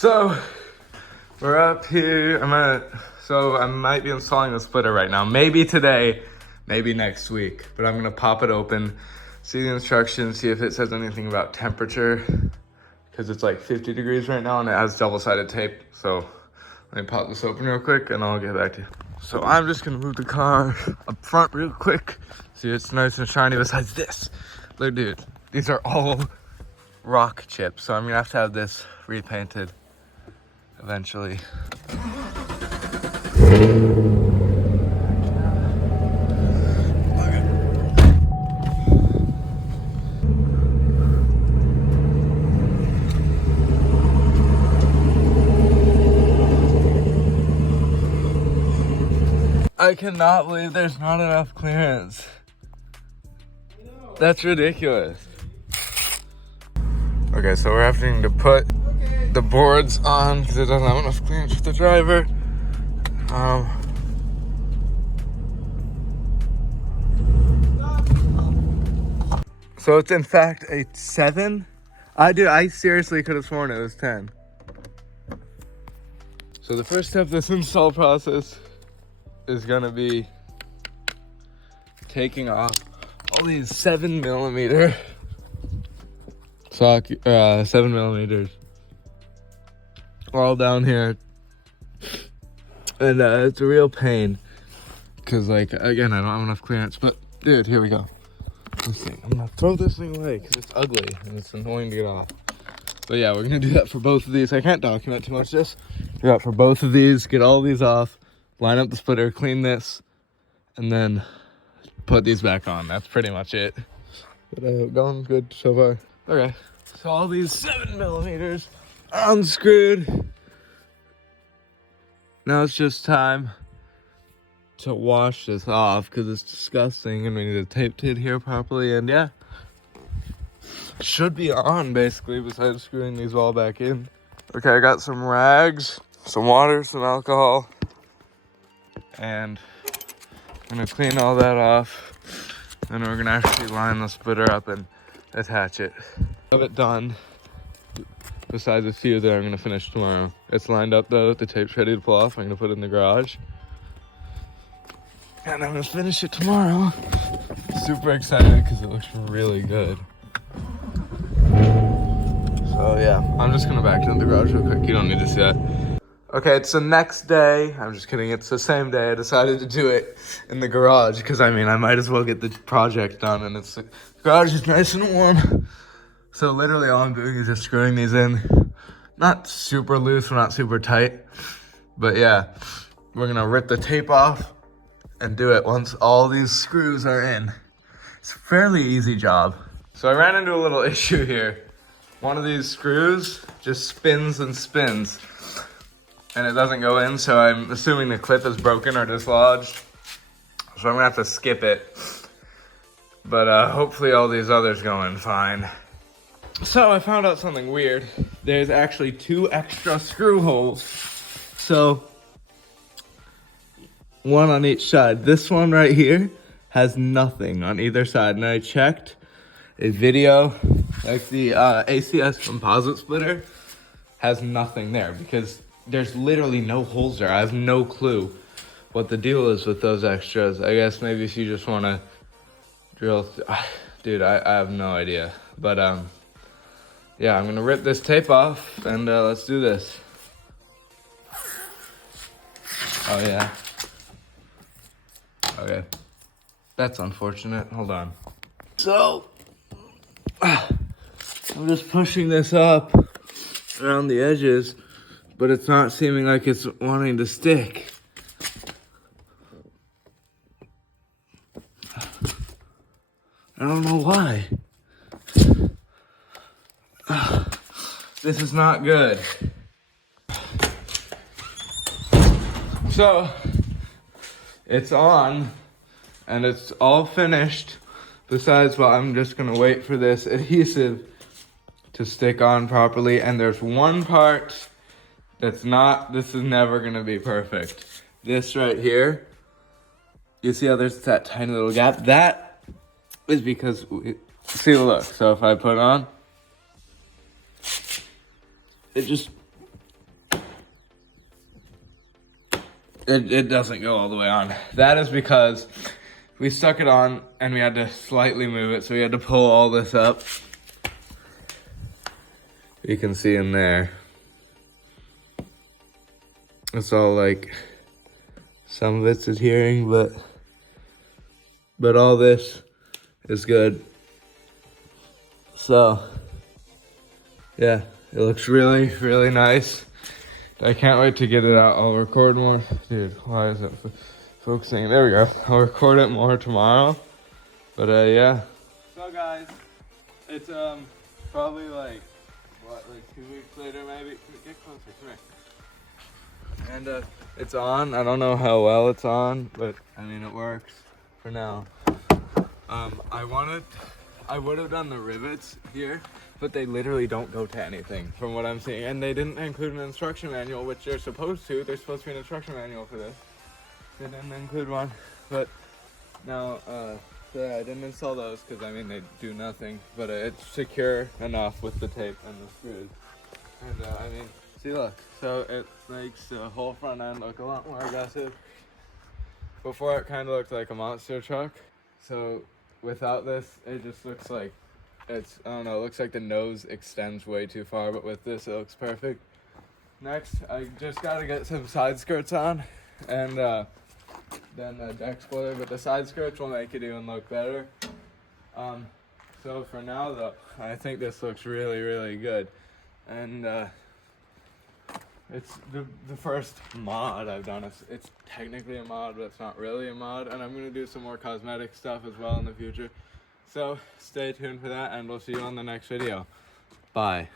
So we're up here. I might be installing the splitter right now. Maybe today, maybe next week. But I'm gonna pop it open, see the instructions, see if it says anything about temperature, because it's like 50 degrees right now and it has double-sided tape. So let me pop this open real quick and I'll get back to you. So I'm just gonna move the car up front real quick. See, it's nice and shiny besides this. Look, dude, these are all rock chips. So I'm gonna have to have this repainted eventually. I cannot believe there's not enough clearance. That's ridiculous. Okay, so we're having to put the boards on because it doesn't have enough clearance for the driver. So it's in fact a 7. I seriously could have sworn it was 10. So the first step of this install process is gonna be taking off all these 7mm socket, 7mm all down here, and it's a real pain because, like, again, I don't have enough clearance. But dude, here we go. This thing, I'm gonna throw this thing away because it's ugly and it's annoying to get off. But yeah, we're gonna do that for both of these. I can't document too much. Just do that for both of these. Get all these off. Line up the splitter, clean this, and then put these back on. That's pretty much it. But going good so far. Okay, so all these 7mm are unscrewed. Now it's just time to wash this off because it's disgusting and we need to tape it here properly. And yeah, should be on basically besides screwing these all back in. Okay, I got some rags, some water, some alcohol. And I'm gonna clean all that off. Then we're gonna actually line the splitter up and attach it. Have it done, besides a few that I'm gonna finish tomorrow. It's lined up though, the tape's ready to pull off. I'm gonna put it in the garage. And I'm gonna finish it tomorrow. Super excited because it looks really good. So yeah, I'm just gonna back to the garage real quick. You don't need to see that. Okay, it's the next day. I'm just kidding. It's the same day. I decided to do it in the garage because, I mean, I might as well get the project done. And the garage is nice and warm. So literally all I'm doing is just screwing these in. Not super loose, not super tight. But yeah, we're going to rip the tape off and do it once all these screws are in. It's a fairly easy job. So I ran into a little issue here. One of these screws just spins and spins. And it doesn't go in, so I'm assuming the clip is broken or dislodged. So I'm gonna have to skip it. But hopefully all these others go in fine. So I found out something weird. There's actually 2 extra screw holes. So, one on each side. This one right here has nothing on either side. And I checked a video, like the ACS composite splitter has nothing there because there's literally no holes there. I have no clue what the deal is with those extras. I guess maybe if you just want to drill, dude, I have no idea. But yeah, I'm gonna rip this tape off and let's do this. Oh yeah. Okay, that's unfortunate. Hold on. So I'm just pushing this up around the edges, but it's not seeming like it's wanting to stick. I don't know why. This is not good. So, it's on, and it's all finished. Besides, well, I'm just gonna wait for this adhesive to stick on properly. And there's one part that's not, this is never gonna be perfect. This right here, you see how there's that tiny little gap? That is because, see the look. So if I put on, it just it doesn't go all the way on. That is because we stuck it on and we had to slightly move it, so we had to pull all this up. You can see in there. It's all like, some of it's adhering, but all this is good. So, yeah, it looks really, really nice. I can't wait to get it out. I'll record more. Dude, why is it focusing? There we go. I'll record it more tomorrow. But yeah. So guys, it's probably like 2 weeks later maybe. Get closer, come here. And it's on. I don't know how well it's on, but I mean it works for now. I would have done the rivets here, but they literally don't go to anything from what I'm seeing. And they didn't include an instruction manual, which they're supposed to. There's supposed to be an instruction manual for this. They didn't include one, but no, so yeah, I didn't install those because I mean they do nothing, but it's secure enough with the tape and the screws. And I mean, see, look, so it makes the whole front end look a lot more aggressive. Before it kind of looked like a monster truck, so without this, it just looks like I don't know, it looks like the nose extends way too far, but with this, it looks perfect. Next, I just gotta get some side skirts on, and then the deck spoiler, but the side skirts will make it even look better. So for now, though, I think this looks really, really good. And it's the first mod I've done. It's technically a mod, but it's not really a mod. And I'm going to do some more cosmetic stuff as well in the future. So stay tuned for that, and we'll see you on the next video. Bye.